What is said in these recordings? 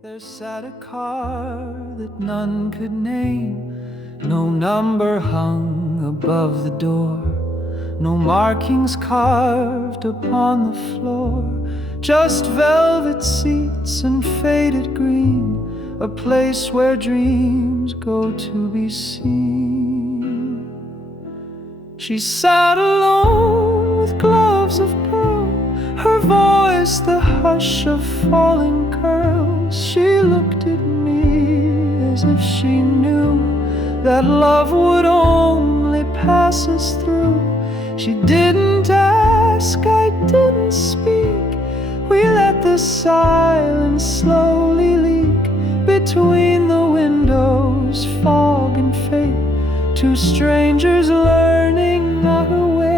There sat a car that none could name. No number hung above the door, no markings carved upon the floor, just velvet seats and faded green, a place where dreams go to be seen. She sat alone with gloves of pearl, her voice the hush of falling curls. She looked at me as if she knew that love would only pass us through. She didn't ask, I didn't speak. We let the silence slowly leak between the windows, fog and fate, two strangers learning how to wait.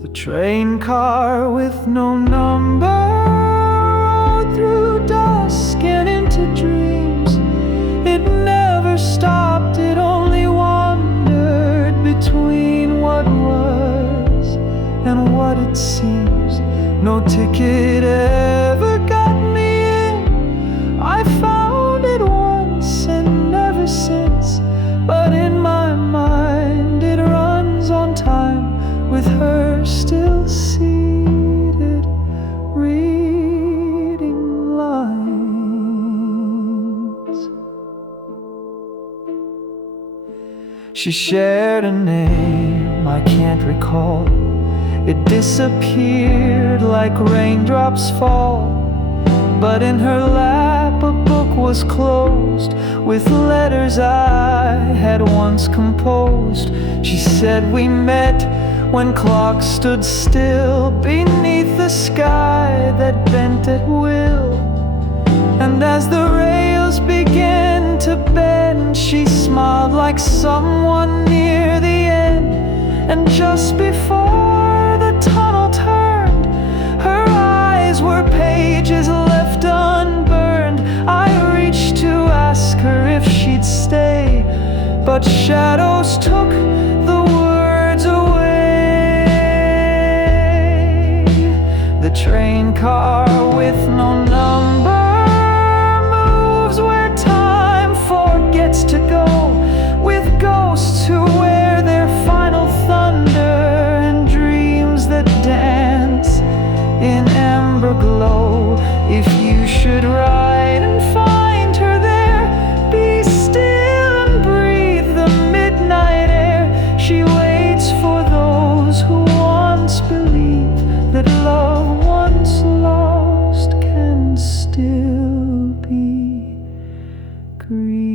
The train car with no number rode through dusk and into dreams. It never stopped, it only wandered between what was and what it seems. No ticket ever got me in. I found it once and never since, but in my mind it runs on time, with her still seated, reading lines. She shared a name I can't recall. It disappeared like raindrops fall, but in her lap a book was closed with letters I had once composed. She said we met when clocks stood still beneath the sky that bent at will, and as the rails began to bend, she smiled like someone near the end. And just before the tunnel turned, her eyes were pages left unburned. I reached to ask her if she'd stay, but shadows took the words away. The train car with no number moves where time forgets to go, with ghosts who wear their final thunder and dreams that dance in amber glow. If you should ride and find her there, be still and breathe the midnight air. She waits for those who once believed that love once lost can still be grieved.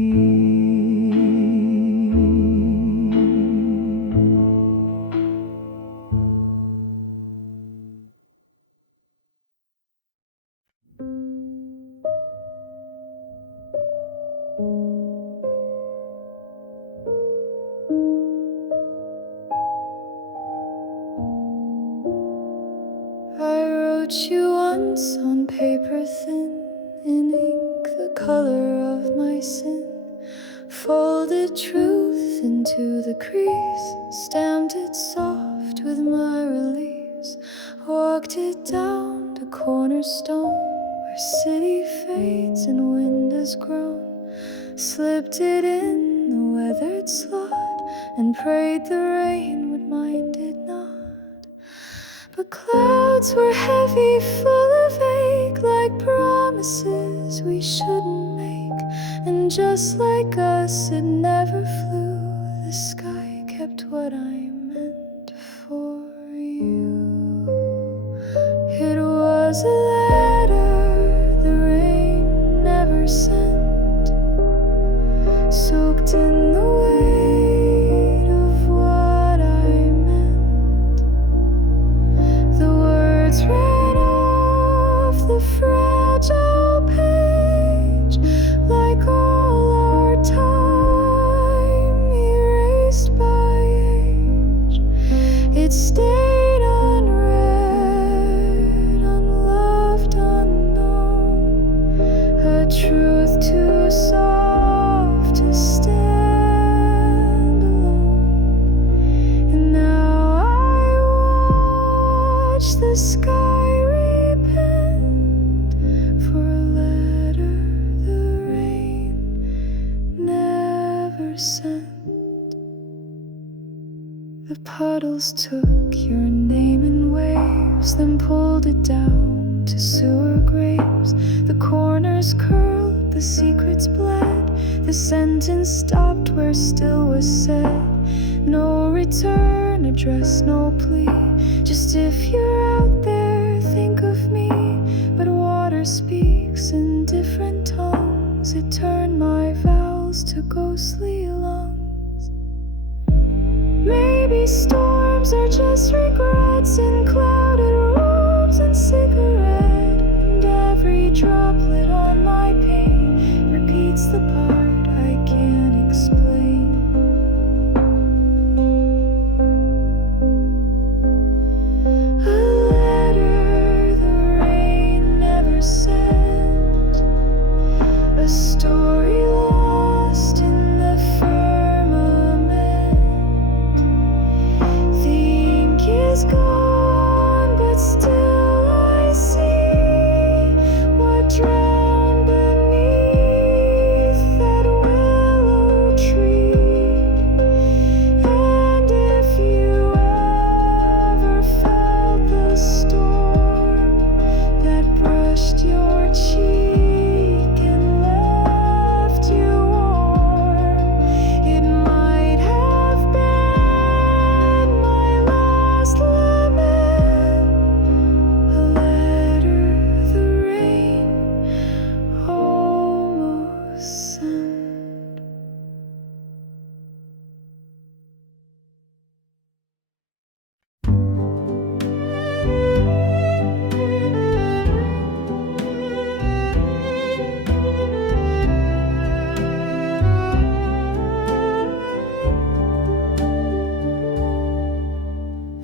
I wrote you once on paper thin, in ink the color of my sin, folded truth into the crease, stamped it soft with my release, walked it down to cornerstone where city fades and wind has grown, slipped it in the weathered slot and prayed the rain would mind it not. But clouds were heavy, full of ache, like promises we shouldn't make. And just like us, it never flew. The sky kept what I meant for you. It was a letter the rain never sent, soaked in the weight of what I meant. The words ran off the fragile page like all our time erased by age. It stayed unread, unloved, puddles took your name in waves, then pulled it down to sewer graves. The corners curled, the secrets bled, the sentence stopped where still was said. No return address, no plea, just if you're out there, think of me. But water speaks in different tongues, it turned my vows to ghostly lungs. Maybe storms are just regrets in clouded rooms and cigarette, and every droplet on my pain repeats the part I can't explain. A letter the rain never sent, a story lost in the firmament. The ink is gone, but still I see what drowned beneath that willow tree. And if you ever felt the storm that brushed your cheek and left you warm, it might have been my last lament, a letter the rain almost sent.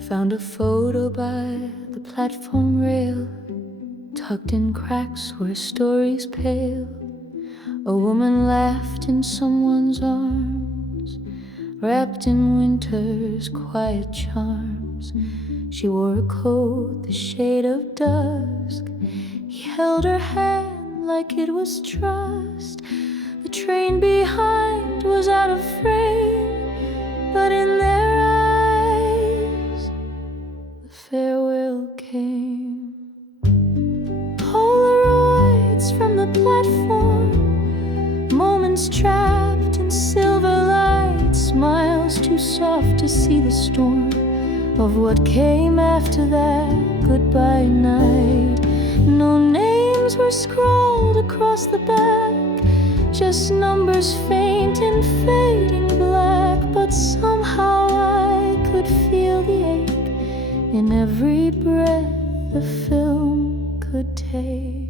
Found a photo by the platform rail, tucked in cracks where stories pale. A woman laughed in someone's arms, wrapped in winter's quiet charms. She wore a coat the shade of dusk. He held her hand like it was trust. The train behind was out of frame, but in their eyes the farewell came. Polaroids from the platform, moments trapped in silver light, smiles too soft to see the storm of what came after that goodbye night. No names were scrawled across the back, just numbers faint and fading black. But somehow I could feel the ache in every breath the film could take.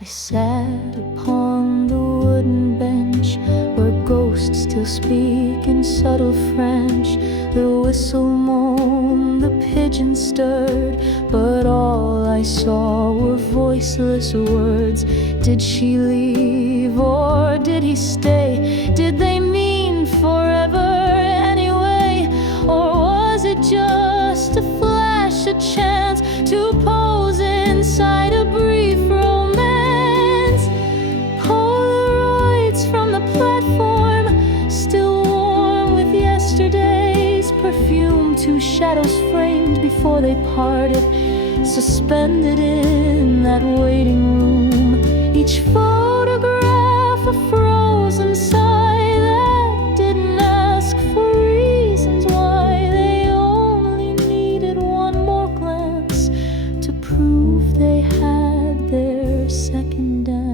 I sat upon the wooden bench where ghosts still speak in subtle French. The whistle moaned, the pigeon stirred, but all I saw were voiceless words. Did she leave or did he stay? Did they mean forever anyway? Or was it just a flash, a chance to pose inside a brief romance? Polaroids from the platform, still warm with yesterday's perfume. Two shadows framed before they parted, suspended in that waiting room. Each photograph a frozen sigh that didn't ask for reasons why. They only needed one more glance to prove they had their second dance.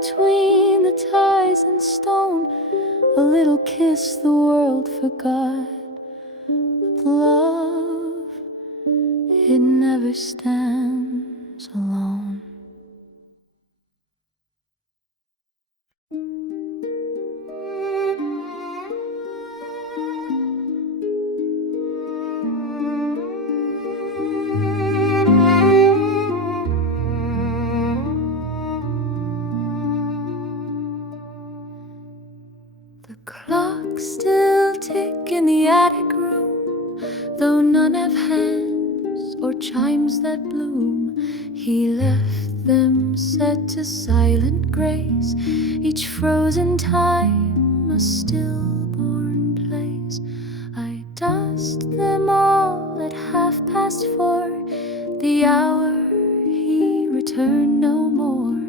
between the ties and stone. A little kiss the world forgot. But love, it never stands alone. The clock's still tick in the attic room, though none have hands or chimes that bloom. He left them set to silent grace, each frozen time a stillborn place. I dust them all at 4:30, the hour he returned no more.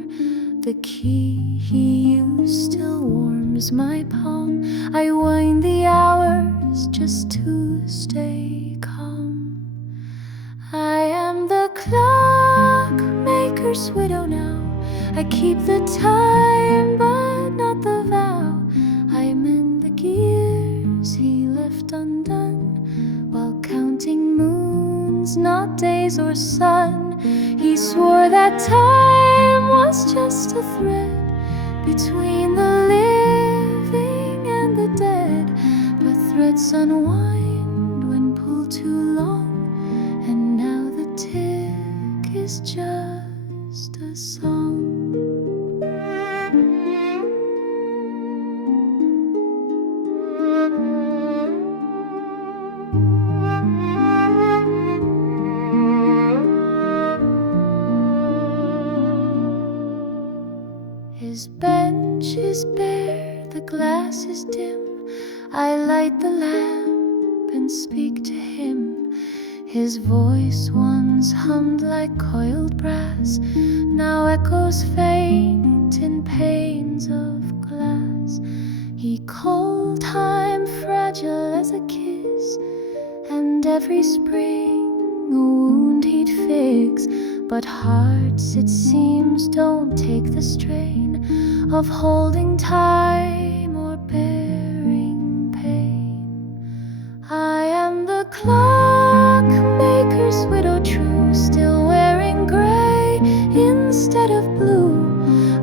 The key he used still warms my palm. I wind the hours just to stay calm. I am the clockmaker's widow now. I keep the time but not the vow. I mend the gears he left undone, while counting moons, not days or sun. He swore that time was just a thread between the living and the dead. But threads unwind when pulled too long, and now the tick is just a song. His bench is bare, the glass is dim. I light the lamp and speak to him. His voice once hummed like coiled brass, now echoes faint in panes of glass. He called time fragile as a kiss, and every spring a wound he'd fix. But hearts, it seems, don't take the strain of holding time or bearing pain. I am the clockmaker's widow true, still wearing gray instead of blue.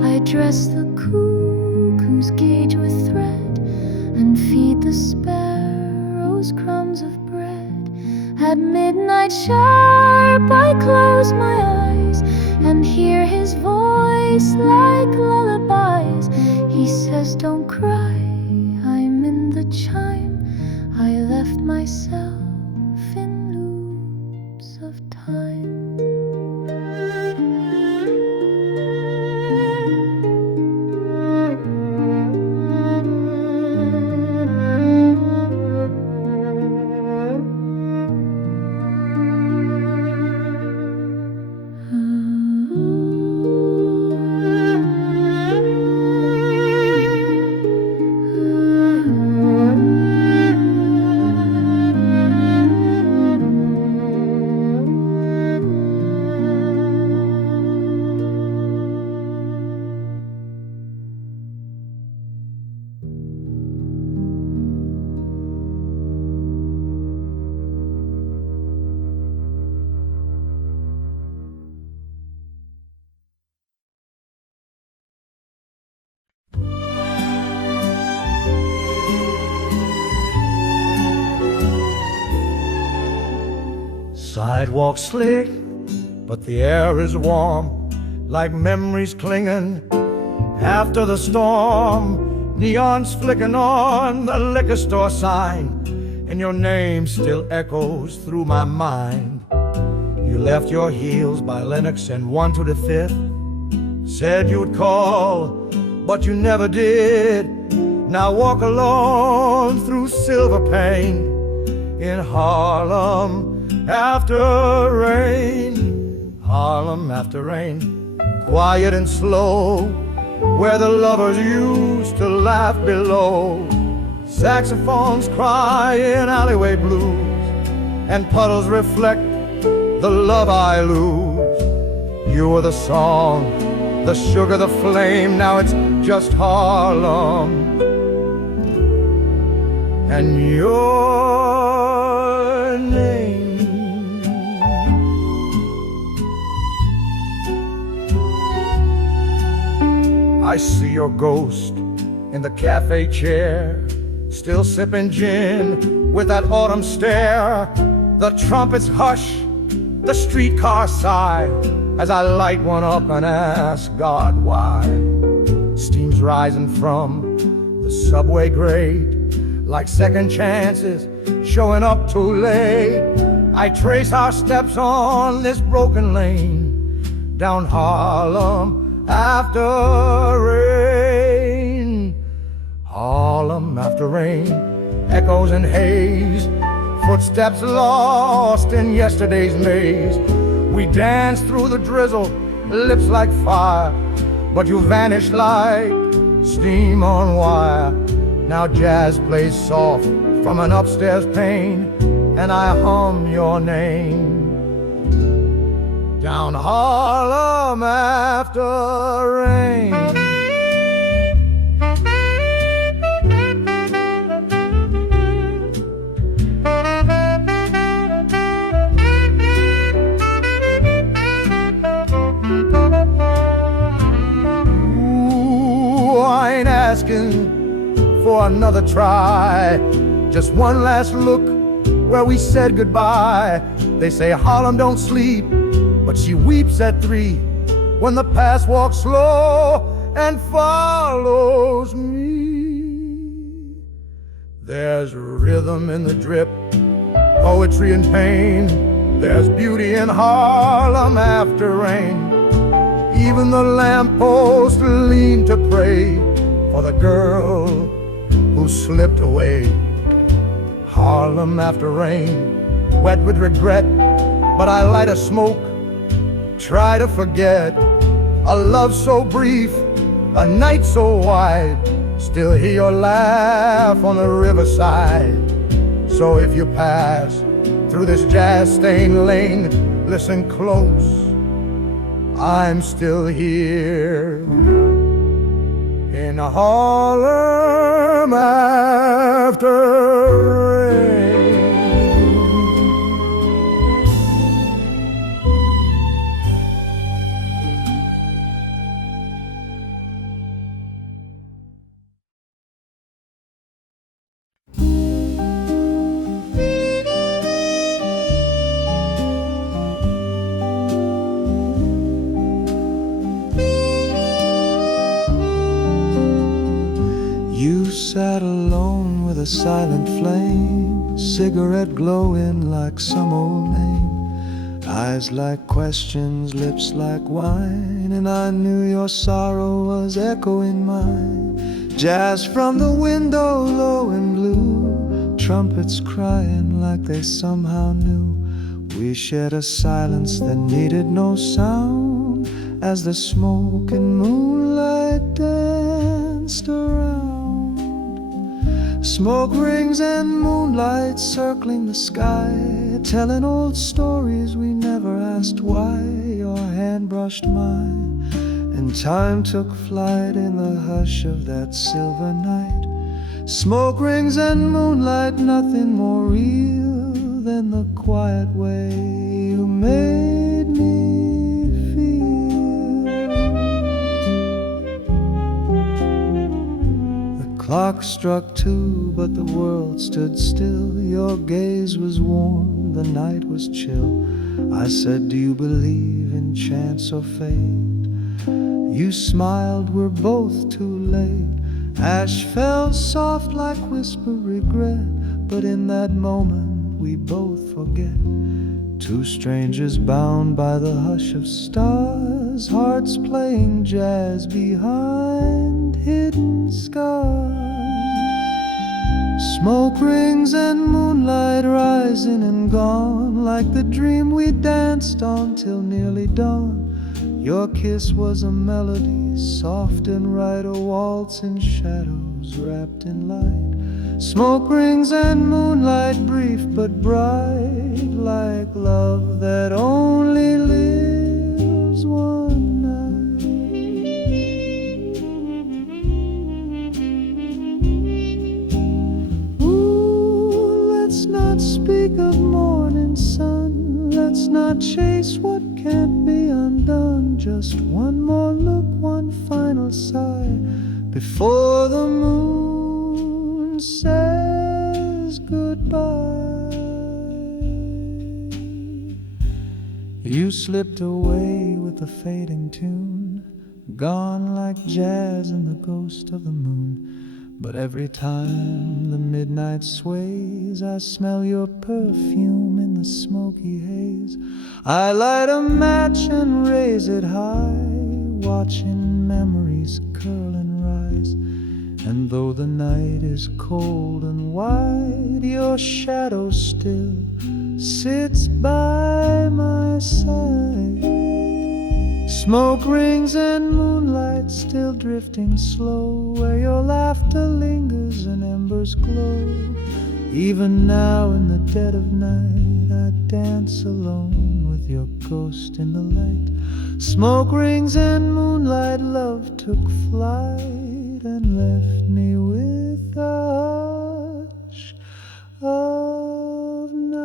I dress the cuckoo's cage with thread, and feed the sparrows crumbs of bread. At midnight sharp I close my eyes and hear his voice like lullabies. He says, don't cry, I'm in the chime. I left myself in loops of time. Sidewalk slick, but the air is warm, like memories clinging after the storm. Neons flicking on the liquor store sign, and your name still echoes through my mind. You left your heels by Lenox and 125th. Said you'd call, but you never did. Now walk alone through Silver Pane in Harlem after rain. Harlem after rain, quiet and slow, where the lovers used to laugh below. Saxophones cry in alleyway blues, and puddles reflect the love I lose. You were the song the sugar, the flame, now it's just Harlem. And your name. I see your ghost in the cafe chair, still sipping gin with that autumn stare. The trumpets hush, the streetcars sigh, as I light one up and ask God why. Steam's rising from the subway grate, like second chances showing up too late. I trace our steps on this broken lane, down Harlem after rain. Harlem after rain, echoes and haze, footsteps lost in yesterday's maze. We dance through the drizzle, lips like fire, but you vanish like steam on wire. Now jazz plays soft from an upstairs pane, and I hum your name. Down Harlem after rain. Ooh, I ain't asking for another try, just one last look where we said goodbye. They say Harlem don't sleep, but she weeps at 3 when the past walks slow and follows me. There's rhythm in the drip, poetry and pain. There's beauty in Harlem after rain. Even the lamppost lean to pray for the girl who slipped away. Harlem after rain, wet with regret, but I light a smoke, try to forget. A love so brief, a night so wide, still hear your laugh on the riverside. So if you pass through this jazz-stained lane, listen close, I'm still here in Harlem after rain. You sat alone with a silent flame, cigarette glowing like some old name, eyes like questions, lips like wine, and I knew your sorrow was echoing mine. Jazz from the window, low and blue, trumpets crying like they somehow knew. We shared a silence that needed no sound, as the smoke and moonlight danced around. Smoke rings and moonlight circling the sky, telling old stories we never asked why. Your hand brushed mine, and time took flight in the hush of that silver night. Smoke rings and moonlight, nothing more real than the quiet way you made me feel. The clock struck 2, but the world stood still. Your gaze was warm, the night was chill. I said, do you believe in chance or fate? You smiled, we're both too late. Ash fell soft like whispered regret, but in that moment we both forget. Two strangers bound by the hush of stars, hearts playing jazz behind hidden scars. Smoke rings and moonlight rising and gone, like the dream we danced on till nearly dawn. Your kiss was a melody, soft and right, a waltz in shadows wrapped in light. Smoke rings and moonlight, brief but bright, like love that only lives one night. not speak of morning sun. Let's not chase what can't be undone. Just one more look, one final sigh, before the moon says goodbye. You slipped away with the fading tune, gone like jazz in the ghost of the moon. But every time the midnight sways, I smell your perfume in the smoky haze. I light a match and raise it high, watching memories curl and rise. And though the night is cold and wide, your shadow still sits by my side. Smoke rings and moonlight still drifting slow, where your laughter lingers and embers glow. Even now in the dead of night, I dance alone with your ghost in the light. Smoke rings and moonlight, love took flight and left me with the hush of night.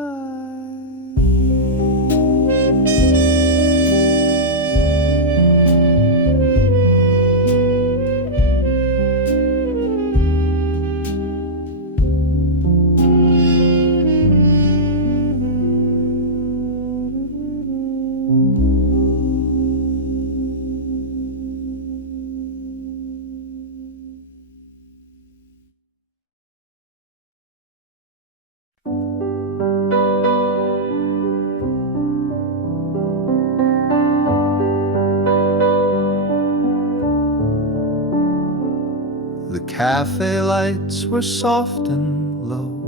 The cafe lights were soft and low,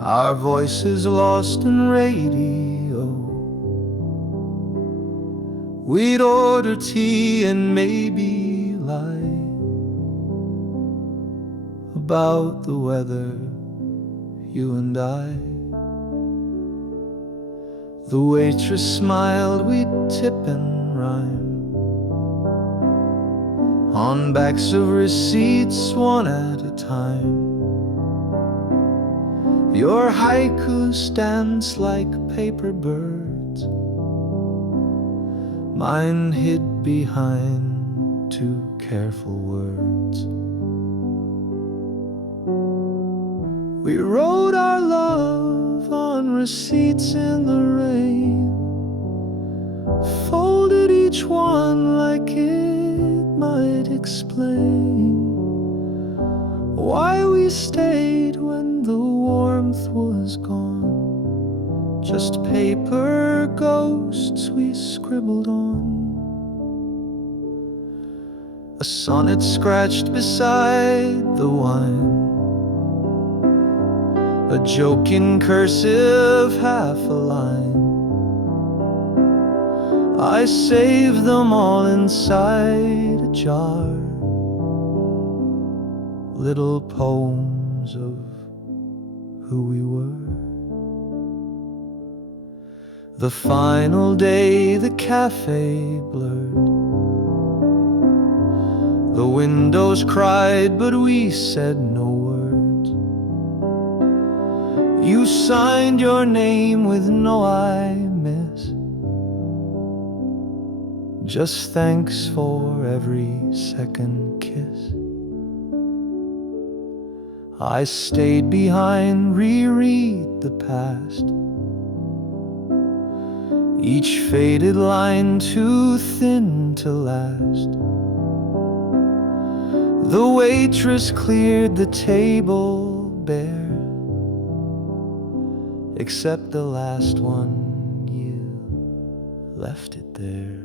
our voices lost in radio. We'd order tea and maybe lie about the weather, you and I. The waitress smiled, we'd tip and rhyme on backs of receipts, one at a time. Your haikus dance like paper birds, mine hid behind two careful words. We wrote our love on receipts in the rain, folded each one like it might explain why we stayed when the warmth was gone. Just paper ghosts we scribbled on. A sonnet scratched beside the wine, a joke in cursive, half a line. I saved them all inside a jar, little poems of who we were. The final day the cafe blurred, the windows cried but we said no words. You signed your name with no I miss, just thanks for every second kiss. I stayed behind, reread the past, each faded line too thin to last. The waitress cleared the table bare, except the last one, you left it there.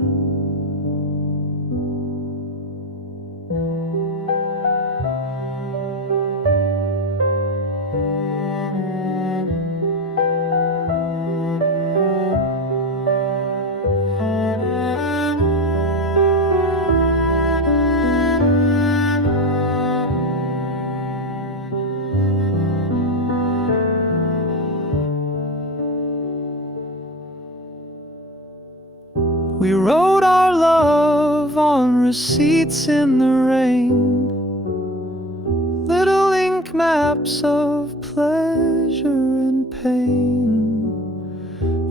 We wrote our love on receipts in the rain, little ink maps of place. pain.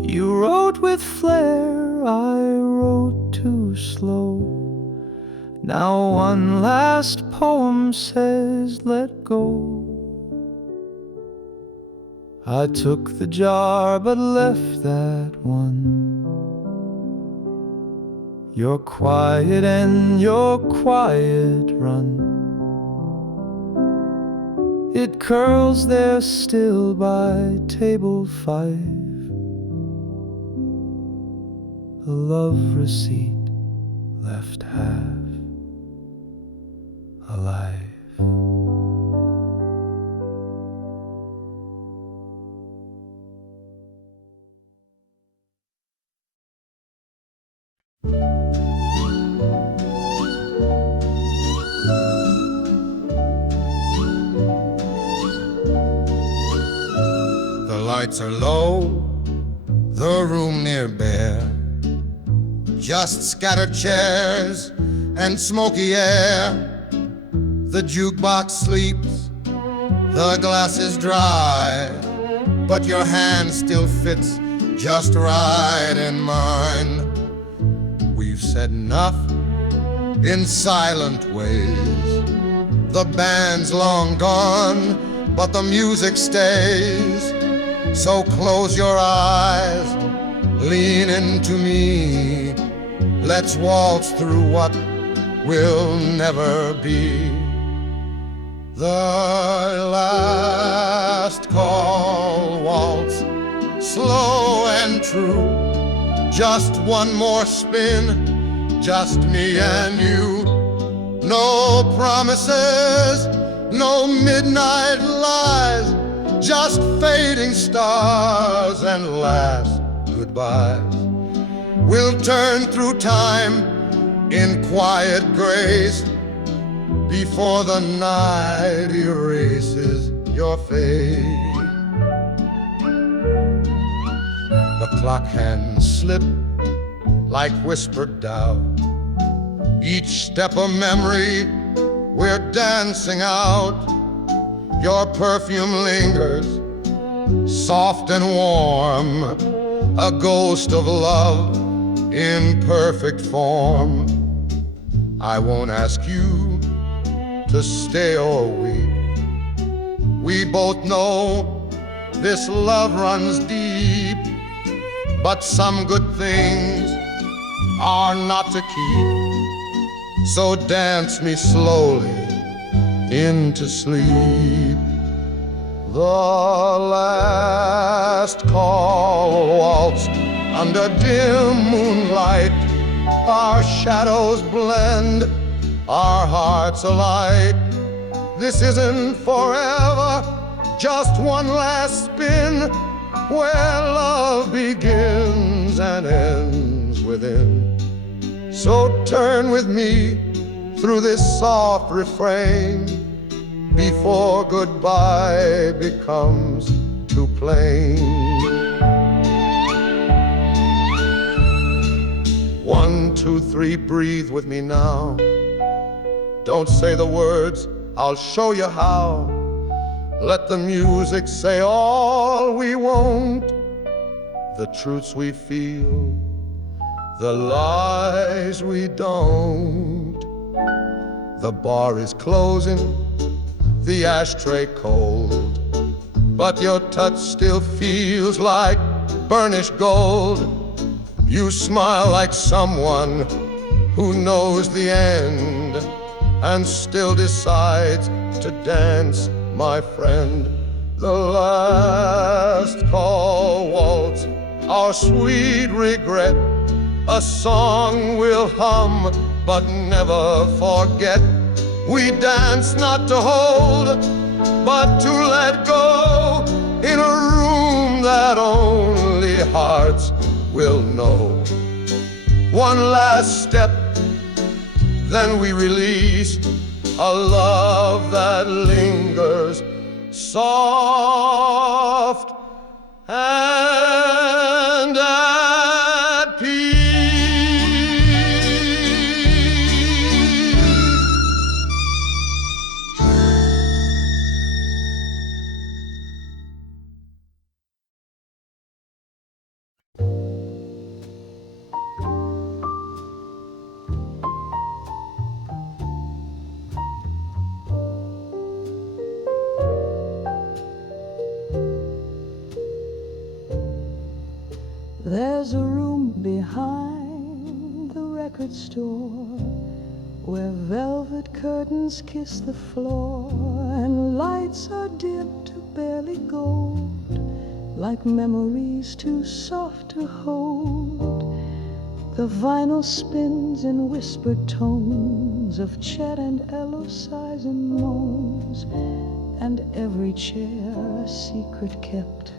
You wrote with flair, I wrote too slow. Now one last poem says let go. I took the jar but left that one. Your quiet and your quiet run. It curls there still by table 5. A love receipt left half alive. The lights are low, the room near bare, just scattered chairs and smoky air. The jukebox sleeps, the glass is dry, but your hand still fits just right in mine. We've said enough in silent ways. The band's long gone, but the music stays. So close your eyes, lean into me. Let's waltz through what will never be. The last call waltz, slow and true. Just one more spin, just me and you. No promises, no midnight lies, just fading stars and last goodbyes. We'll turn through time in quiet grace before the night erases your face. The clock hands slip like whispered doubt. Each step a memory, we're dancing out. Your perfume lingers, soft and warm, a ghost of love in perfect form. I won't ask you to stay or weep. We both know this love runs deep, but some good things are not to keep. So dance me slowly into sleep. The last call waltz under dim moonlight. Our shadows blend, our hearts alight. This isn't forever, just one last spin, where love begins and ends within. So turn with me through this soft refrain before goodbye becomes too plain. 1, 2, 3, breathe with me now. Don't say the words, I'll show you how. Let the music say all we won't, the truths we feel, the lies we don't. The bar is closing, the ashtray cold, but your touch still feels like burnished gold. You smile like someone who knows the end and still decides to dance, my friend. The last call waltz, our sweet regret, a song we'll hum but never forget. We dance not to hold, but to let go, in a room that only hearts will know. One last step, then we release a love that lingers soft and There's a room behind the record store where velvet curtains kiss the floor and lights are dim to barely gold, like memories too soft to hold. The vinyl spins in whispered tones of Chet and Elo sighs and moans, and every chair a secret kept,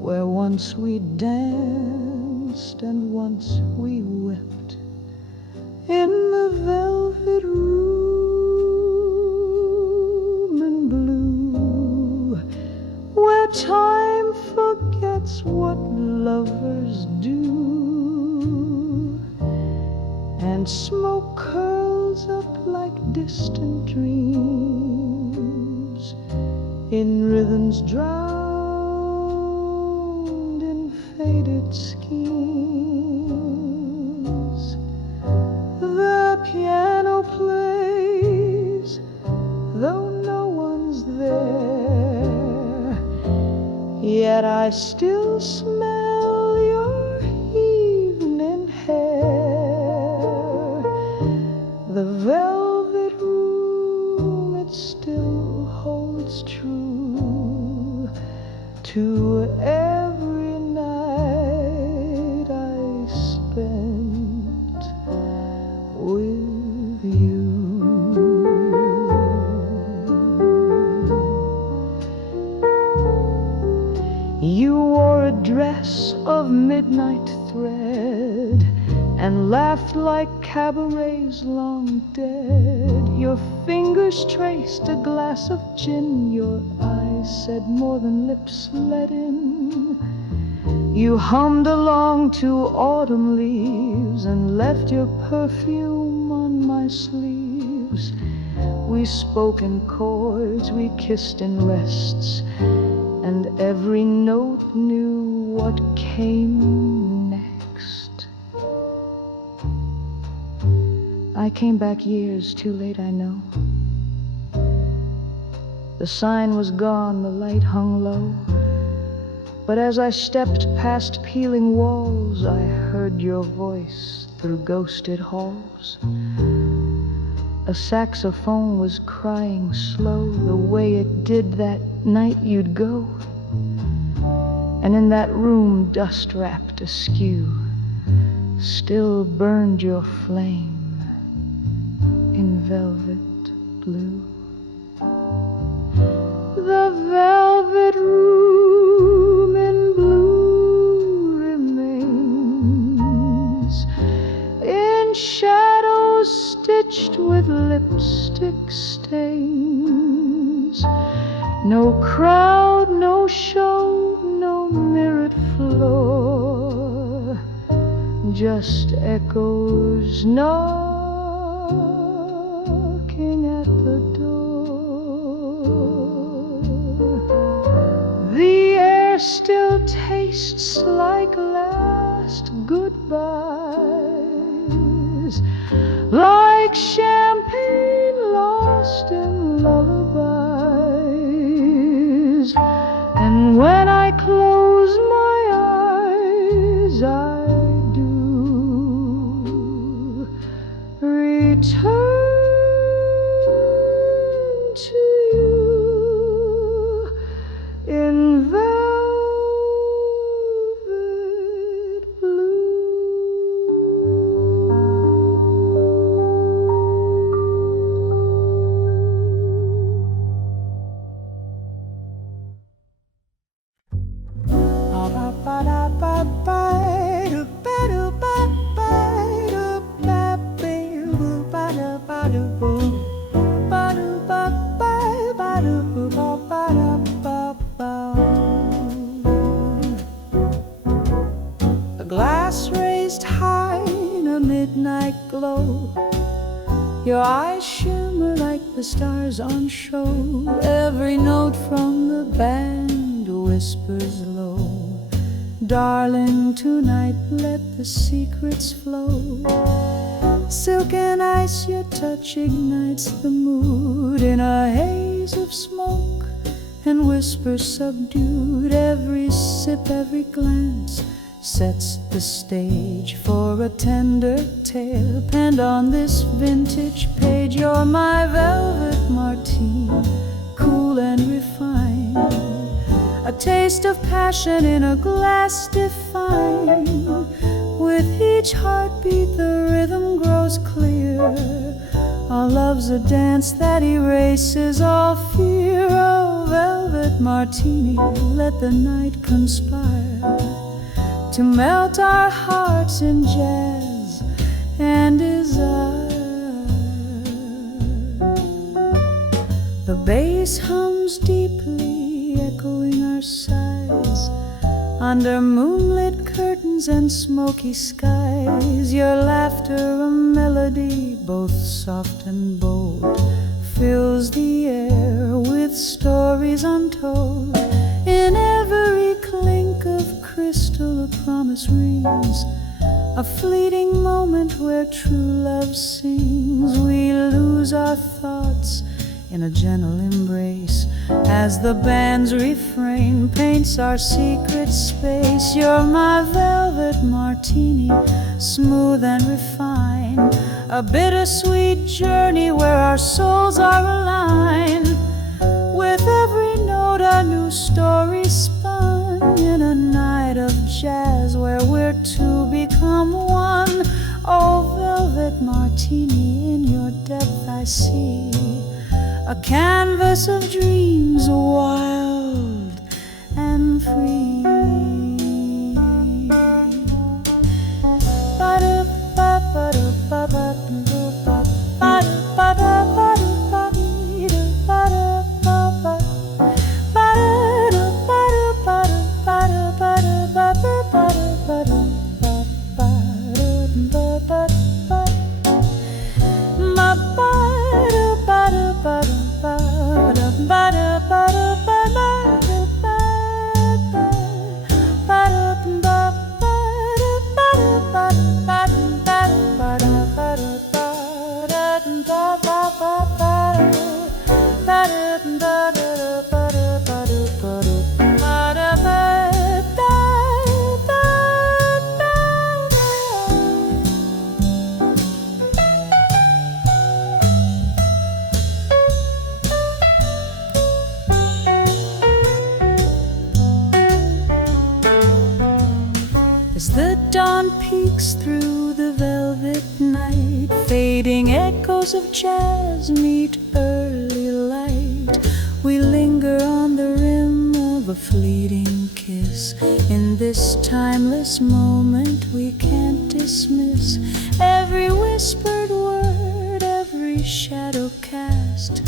where once we danced and once we wept. In the velvet room in blue, where time forgets what lovers do, and smoke curls up like distant dreams in rhythms drowned in faded schemes. The piano plays, though no one's there, yet I still smell your evening hair. The velvet room, it still holds true to every night I spent with you. You wore a dress of midnight thread and laughed like cabarets long dead. Your fingers traced a glass of gin, your eyes said more than lips let in. You hummed along to autumn leaves and left your perfume on my sleeves. We spoke in chords, we kissed in rests, and every note knew what came next. I came back years too late, I know. The sign was gone, the light hung low, but as I stepped past peeling walls, I heard your voice through ghosted halls. A saxophone was crying slow, the way it did that night you'd go. And in that room, dust wrapped askew, still burned your flame in velvet blue. The velvet room in blue remains in shadows stitched with lipstick stains. No crowd, no show, no mirrored floor, just echoes knocking at the door. The air still tastes like last goodbyes, like champagne lost in lullabies. And when I close my eyes, I do return to you in velvet blue. A glass raised high in a midnight glow, your eyes shimmer like the stars on show. Every note from the band whispers low, darling, tonight let the secrets flow. Silk and ice, your touch ignites the mood in a haze of smoke and whispers subdued. Every sip, every glance sets the stage for a tender tale penned on this vintage page. You're my velvet martini, cool and refined, a taste of passion in a glass divine. With each heartbeat the rhythm grows clear. Our love's a dance that erases all fear. Oh, velvet martini, let the night conspire to melt our hearts in jazz and desire. The bass hums deeply, echoing our sighs under moonlit curtains and smoky skies. Your laughter a melody, both soft and bold, fills the air with stories untold. In every clink of crystal a promise rings, a fleeting moment where true love sings. We lose our thoughts in a gentle embrace as the band's refrain paints our secret space. You're my velvet martini, smooth and refined, a bittersweet journey where our souls are aligned. With every note a new story spun, in a night of jazz where we're two become one. Oh, velvet martini, in your depth I see a canvas of dreams, wild and free. As the dawn peeks through the velvet night, fading echoes of jazz meet early light. We linger on the rim of a fleeting kiss. In this timeless moment we can't dismiss every whispered word, every shadow cast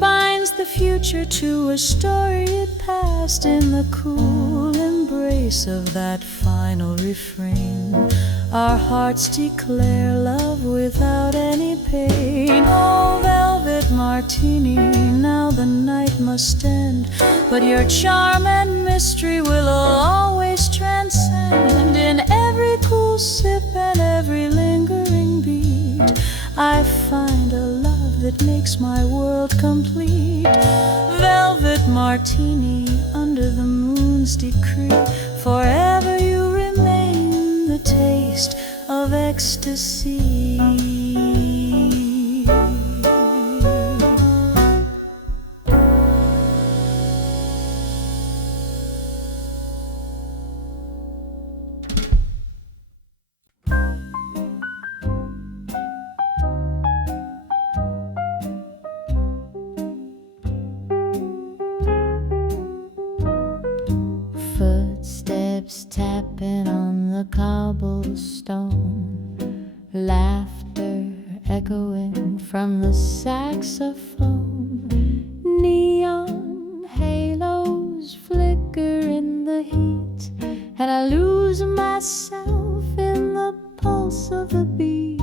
binds the future to a storied past. In the cool embrace of that final refrain, our hearts declare love without any pain. Oh, velvet martini, now the night must end, but your charm and mystery will always transcend. In every cool sip and every lingering beat, I find a love that makes my world complete. Velvet martini, under the moon's decree, forever you remain the taste of ecstasy. Footsteps tapping on the cobblestone, laughter echoing from the saxophone. Neon halos flicker in the heat, and I lose myself in the pulse of the beat.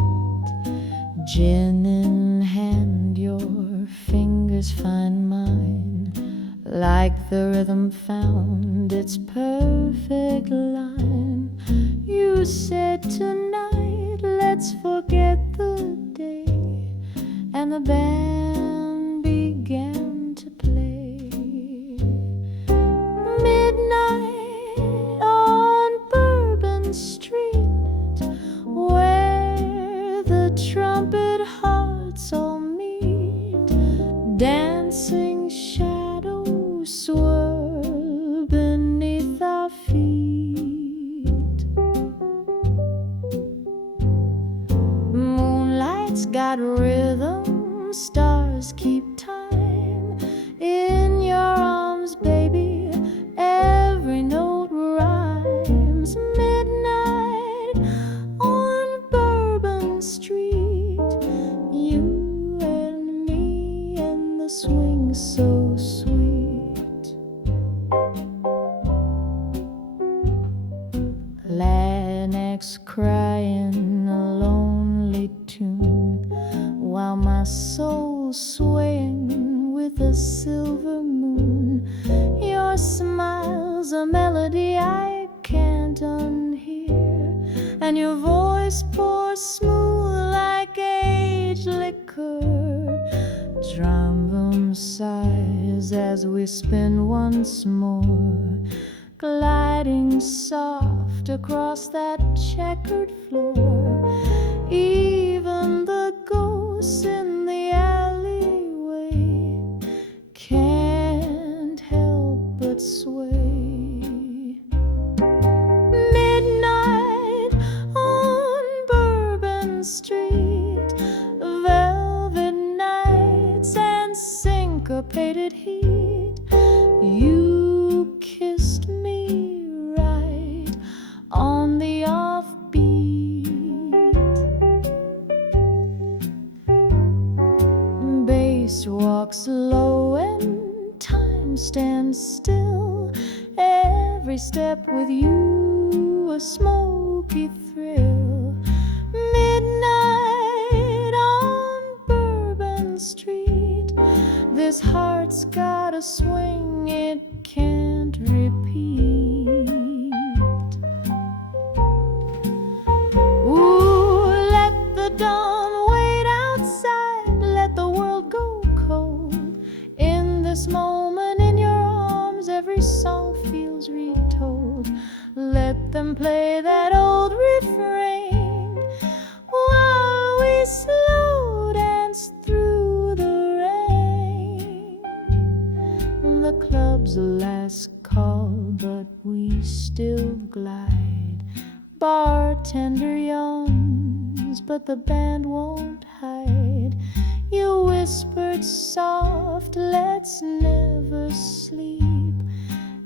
Gin in hand, your fingers find mine, like the rhythm found its perfect line. You said tonight, let's forget the day, and the band began to play. Midnight on that rhythm, stars keep time. In your arms, baby, every note rhymes. Midnight on Bourbon Street, you and me and the swing so sweet. Latinx crying a lonely tune, while my soul swaying with a silver moon. Your smile's a melody I can't unhear, and your voice pours smooth like aged liquor. Trombone sighs as we spin once more, gliding soft across that checkered floor. Even the ghosts in the alleyway can't help but sway. Midnight on Bourbon Street, velvet nights and syncopated heat. You kissed me right on the offbeat. Bass walks low and time stands still. Every step with you a smoky thrill. Midnight on Bourbon Street, this heart's got a swing it can't repeat. Ooh, let the dawn wait outside, let the world go cold. In this moment in your arms, every song feels retold. Let them play that old refrain while we slow dance through the rain. The club's the last call, but we still glide. Bartender yawns, but the band won't hide. You whispered soft, let's never sleep,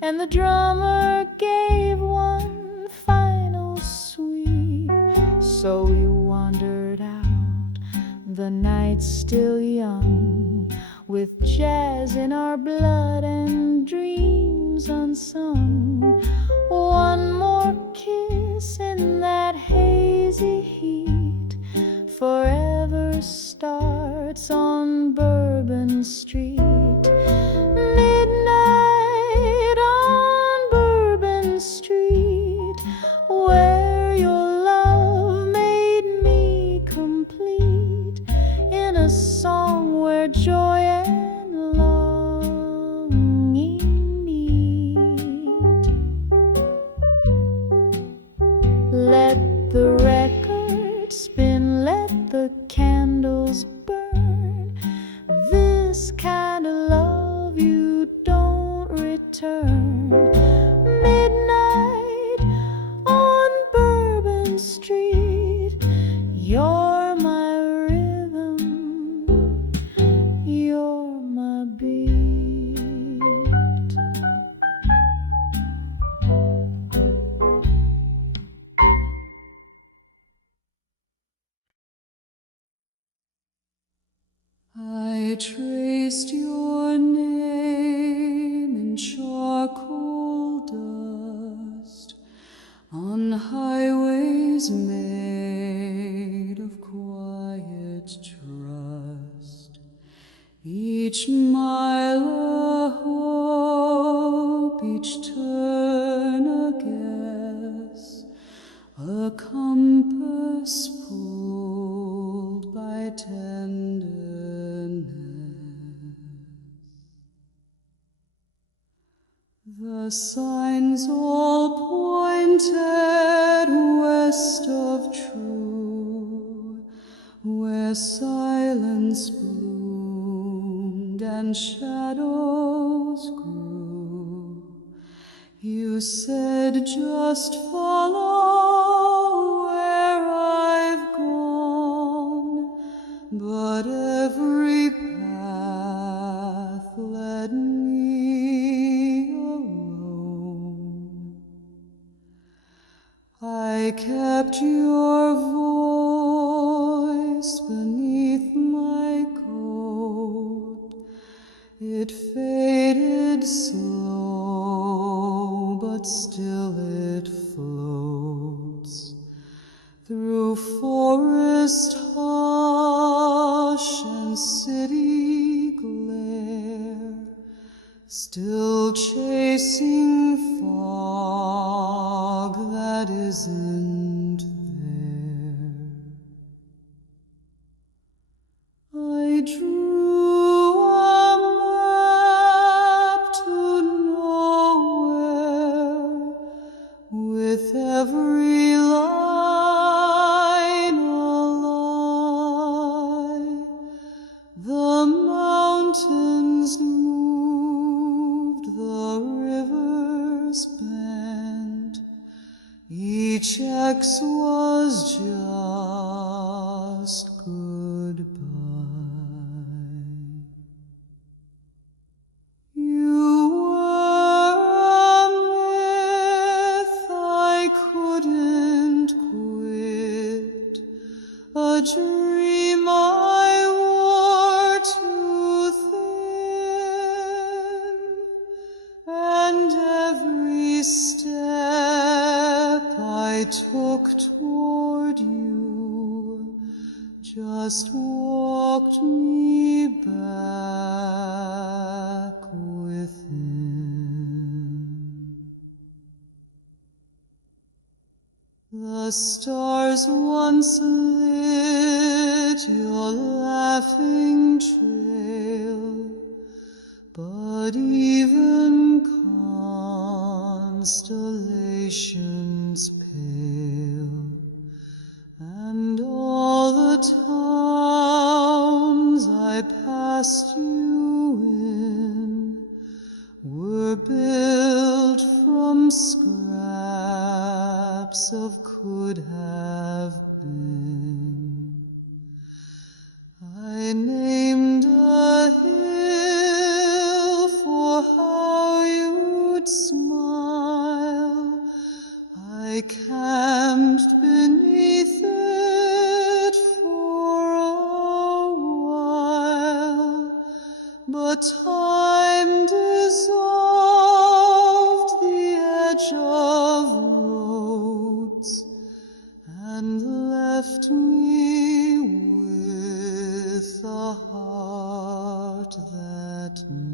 and the drummer gave one final sweep. So we wandered out, the night's still young, with jazz in our blood and dreams unsung. One more kiss in that hazy heat, forever starts on Bourbon Street. Midnight on Bourbon Street, where your love made me complete in a song where joy and longing meet. Let the record spin, let the candles burn. This kind of love you don't return. Midnight on Bourbon Street, you're my rhythm, you're my beat. I traced your name in charcoal dust on highways made of quiet trust. Each mile a hope, each turn a guess, a compass pulled by tenderness. The signs all pointed west of true, where silence bloomed and shadows grew. You said just follow where I've gone, I kept your voice beneath my coat. It faded slow, but still it floats through forest hush and city glare, still chasing fog that isn't there. I drew a map to nowhere, with every line a lie. The mountains moved, the rivers bent, each X was just goodbye. You were a myth I couldn't quit, a dream I wore too thin, and every step I took toward you just walked me back within. The stars once lit your laughing trail, but even constellations pale, and all the towns I passed you in were built from scraps of could have been. I named a hill for how you'd smile. I camped beneath it for a while, but time dissolved the edge of roads and left me with a heart that knows.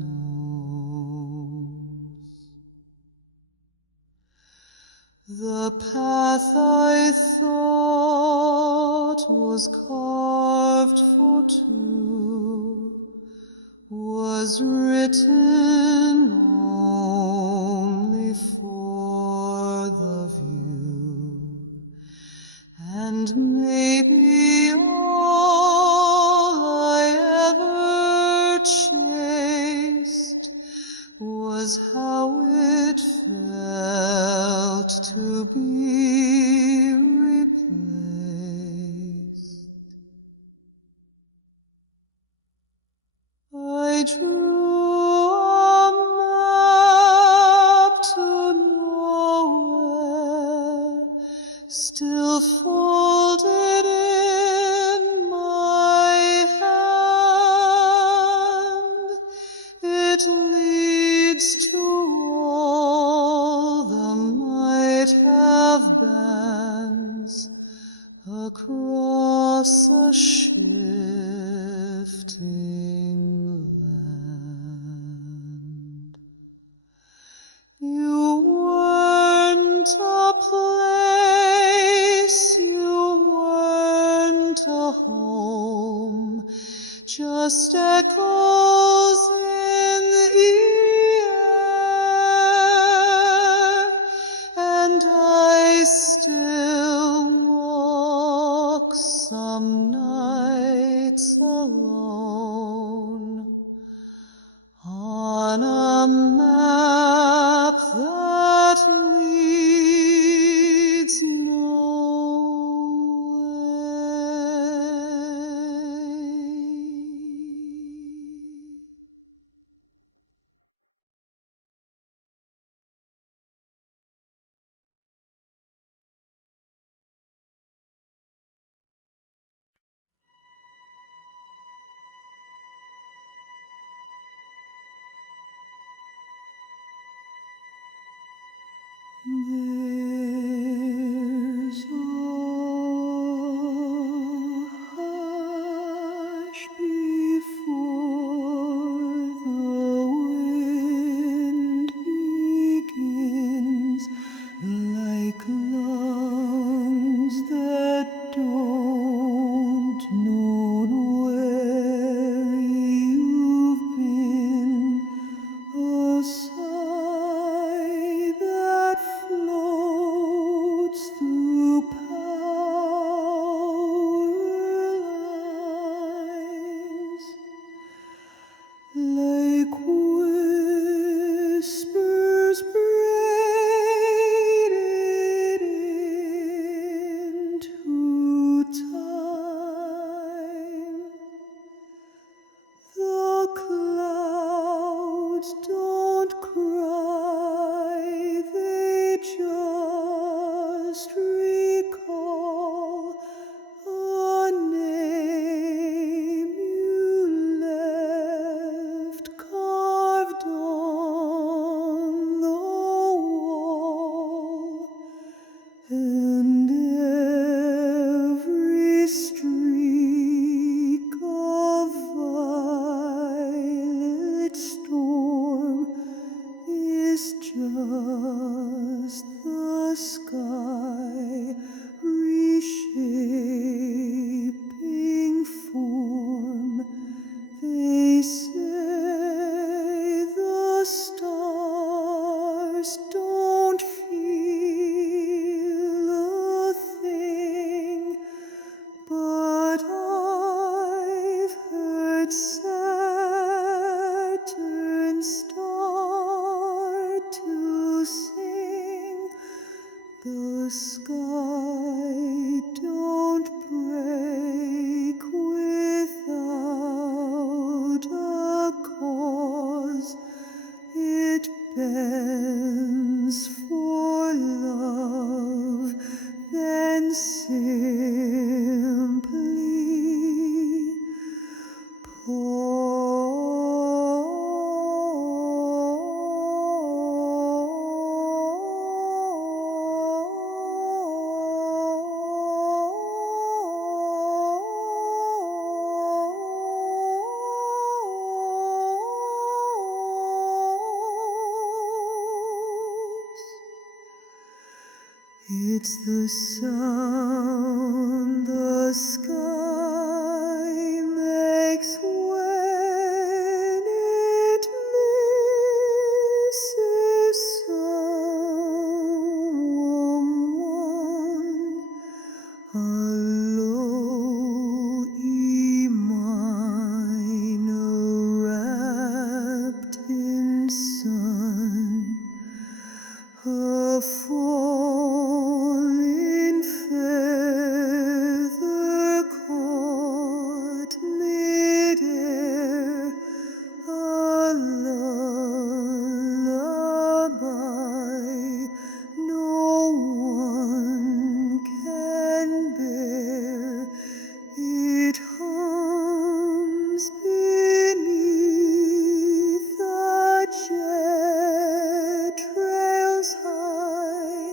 The path I thought was carved for two was written only for the view, and maybe all I ever chased was how it felt to be replaced. I drew a map to nowhere, still folded in my hand. It leads to all the might have beens across a shifting land. You weren't a place, you weren't a home, just echoes in the air, and I still walk some night There's a hush before the wind begins, like lungs that don't know where you've been. A sigh that floats through power lines, like whispers braided into time. The clouds don't cry, they just recall a name you left carved on the wall. And every streak of violet storm is just the sky reshaping form. They say the stars don't feel a thing, but I've heard Saturn start to sing. The sky don't break without a cause. It bends for love, then simply it's the sound the sky makes when it misses someone. A low E minor wrapped in sun. A falling feather caught midair, a lullaby no one can bear. It hums beneath the jet trails high.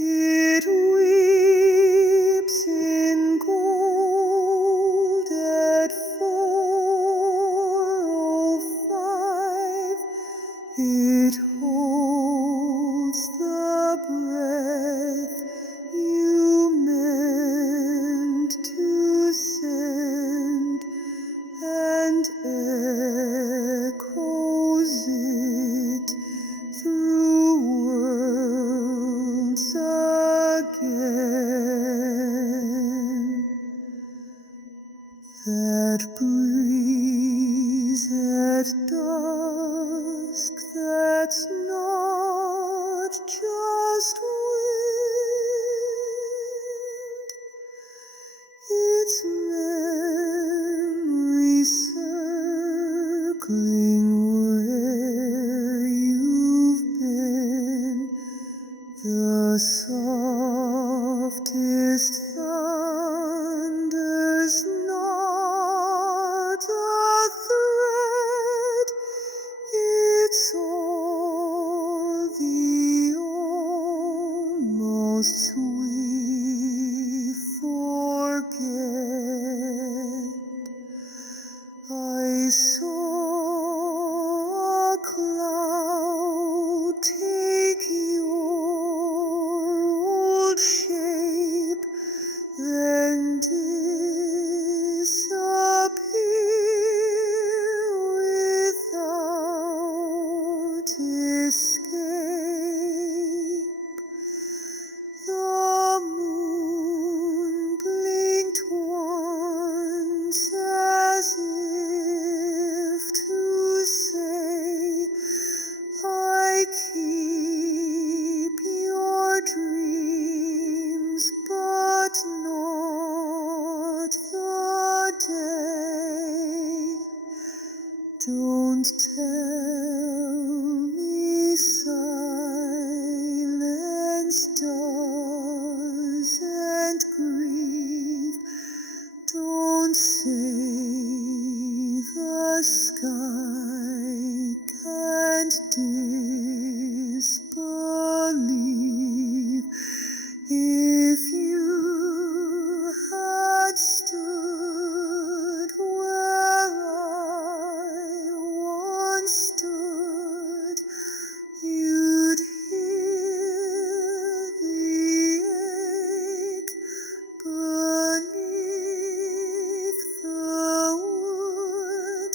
It weeps in gold at 4:05. It holds the breath you meant to send, and echoes it through worlds again. That breeze at dusk, that's not just wind, it's memory circling where you've been. The softest thunder's not a threat, it's all the most sweet forget. I saw a cloud take your old shape, then disappear without escape. The moon blinked once as if to say, I keep your dreams, but not the day. Don't tell me silence doesn't grieve. Don't say the sky can't disbelieve. If you had stood where I once stood, you'd hear the ache beneath the wood.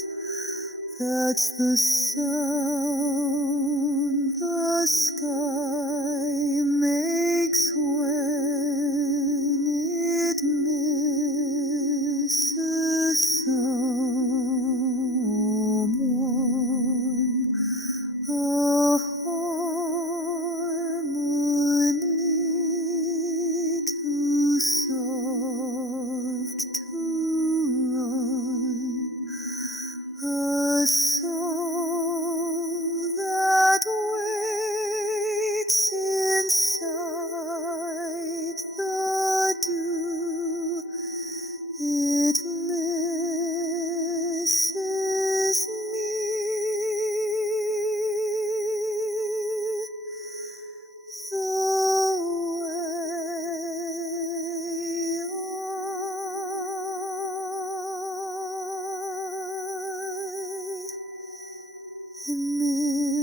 That's the sound the sky makes when it misses someone. A harmony too soft to run, a soul that waits inside the dew. It misses me. The way I miss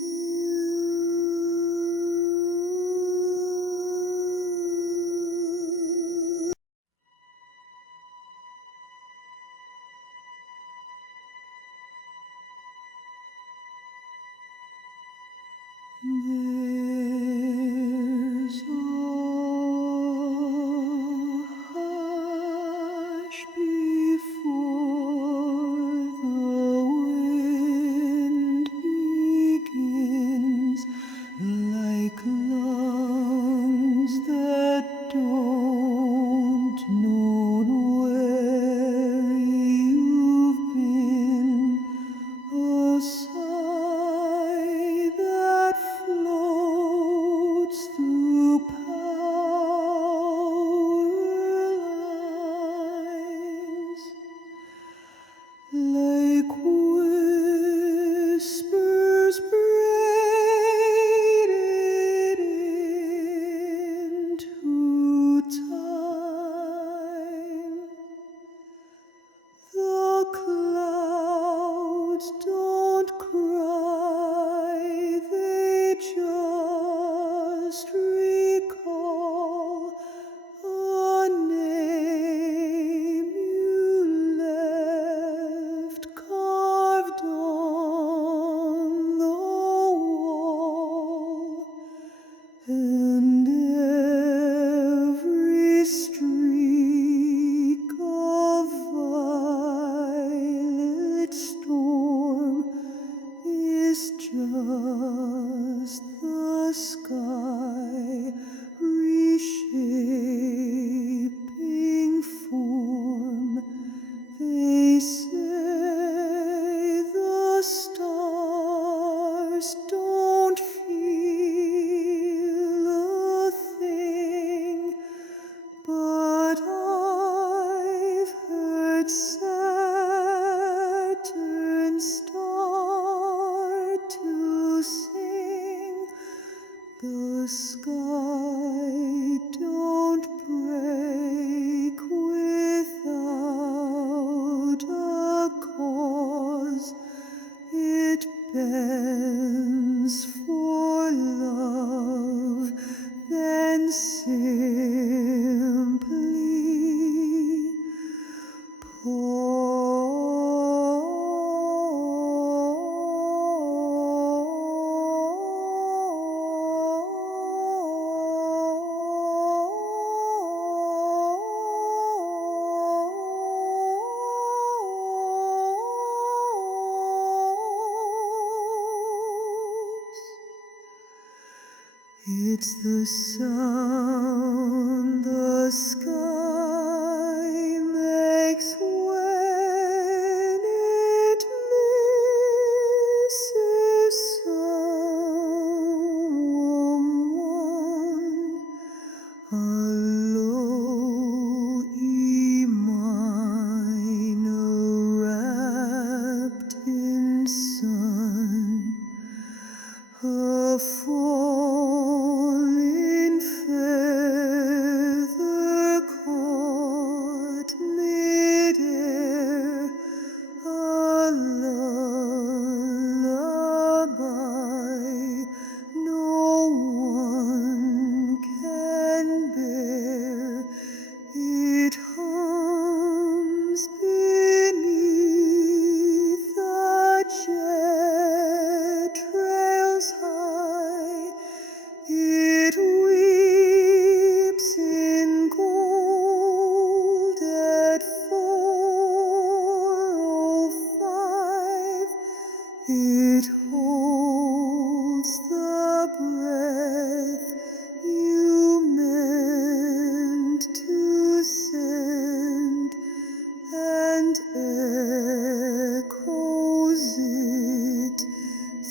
you. There's a hush before the wind begins, like lungs that don't know where you've been, a sigh that flows the sky don't break without a cause. It bends for love, then simply it's the sound the sky makes when it misses someone. A low E minor wrapped in sun. A falling feather caught midair, a lullaby no one can bear. It hums beneath the jet trails high. It weeps in gold at 4:05. It holds the breath you meant to send and echoes it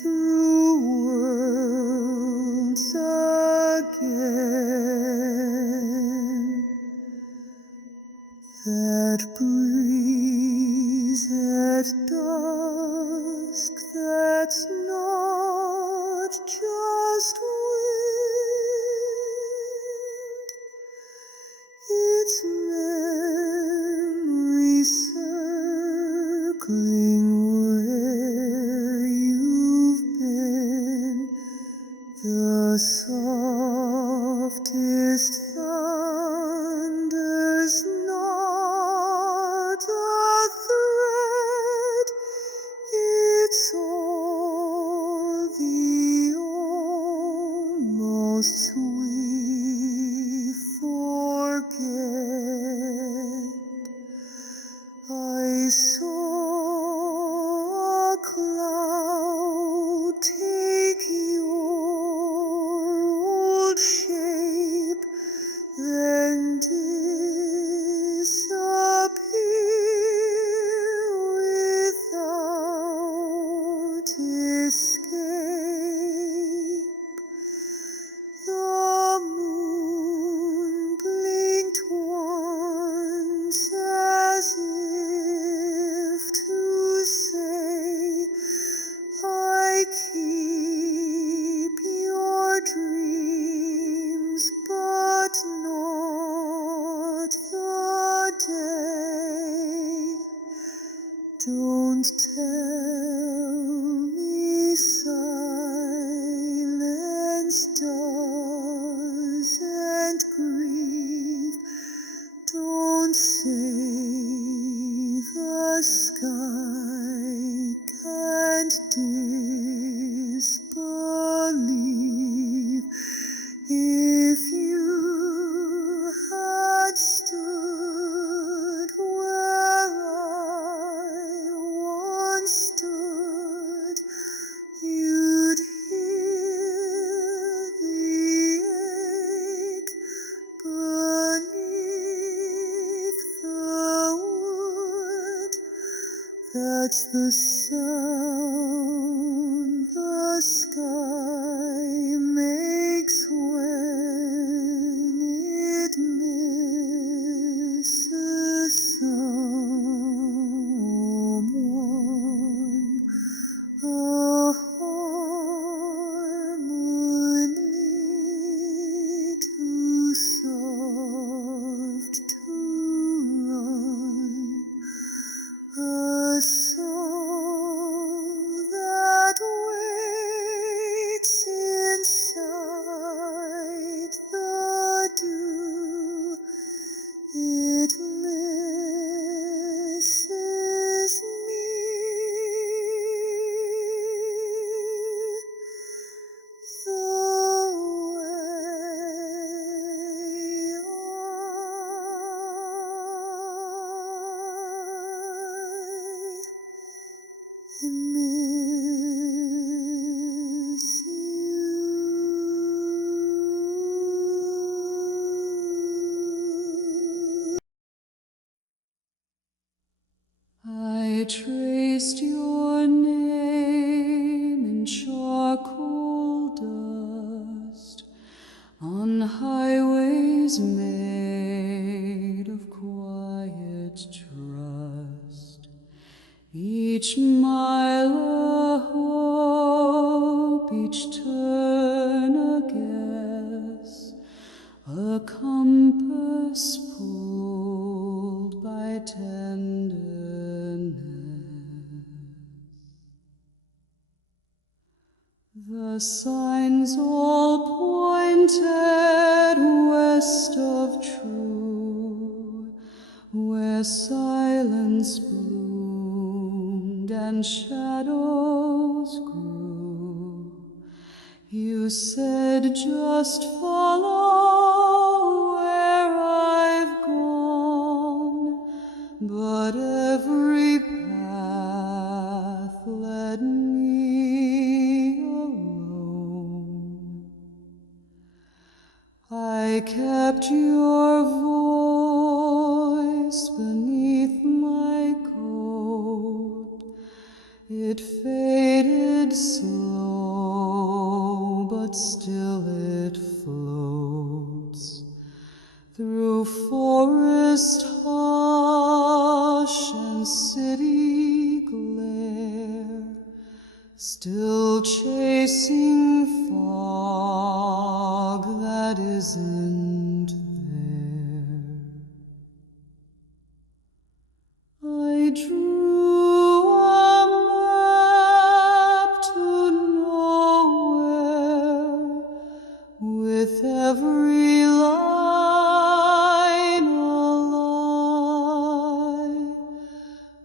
through worlds again. That breeze at dusk, that's not just wind, it's memory circling where you've been. The softest thunder's not a threat, it's all the almost we forget. I saw a cloud take your old shape, then disappear without escape. The moon blinked once as if to say, I keep your dreams, but not the day. Don't tell me silence doesn't grieve. Don't say the sky can't disbelieve. If you had stood where I once stood, you'd hear the ache beneath the wood. That's the sound the sky makes when it misses someone. A harmony Each mile a hope, each turn a guess, a compass pulled by tenderness. The signs all pointed west of true, where silence bloomed and shadows grew. You said, just follow where I've gone, but every path led me alone. I kept your voice beneath my coat. It faded slow, but still it floats through forest hush and city glare, still chasing fog that isn't there. I drew a map to nowhere, with every line a lie.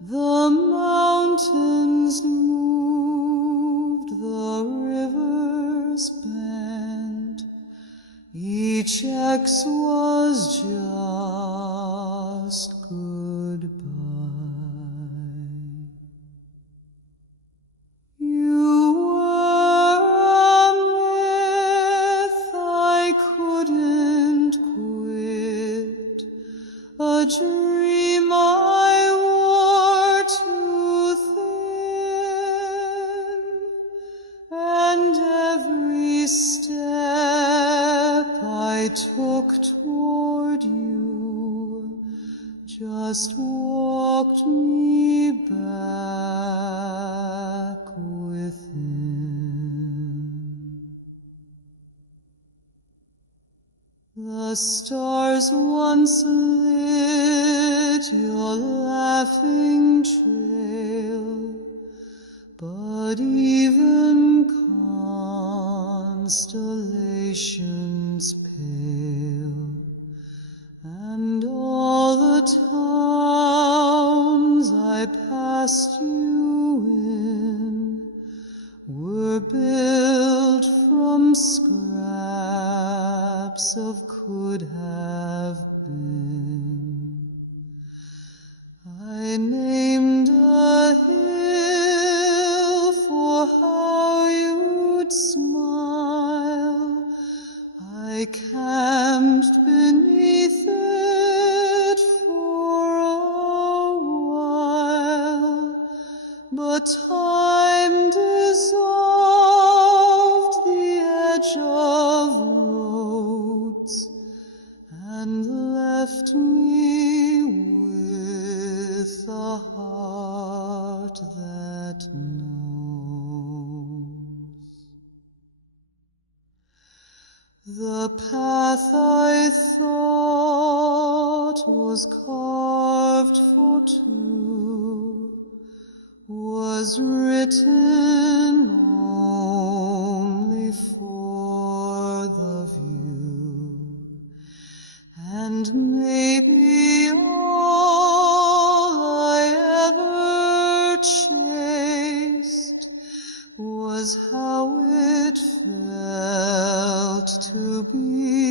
The mountains moved, the rivers bent, each X was just goodbye. You were a myth I couldn't quit, a dream I wore too thin, and every step I took toward you just walked me back within. The stars once lit your laughing trail, but even constellations pale, and all the towns I passed you in were built from scraps of could have been. I named a hill for how you'd smile. I camped beneath it for a while, but time dissolved the edge of roads and left me with a heart that knows. The path I thought was carved for two was written only for the view, and maybe all I ever chased was how it felt to be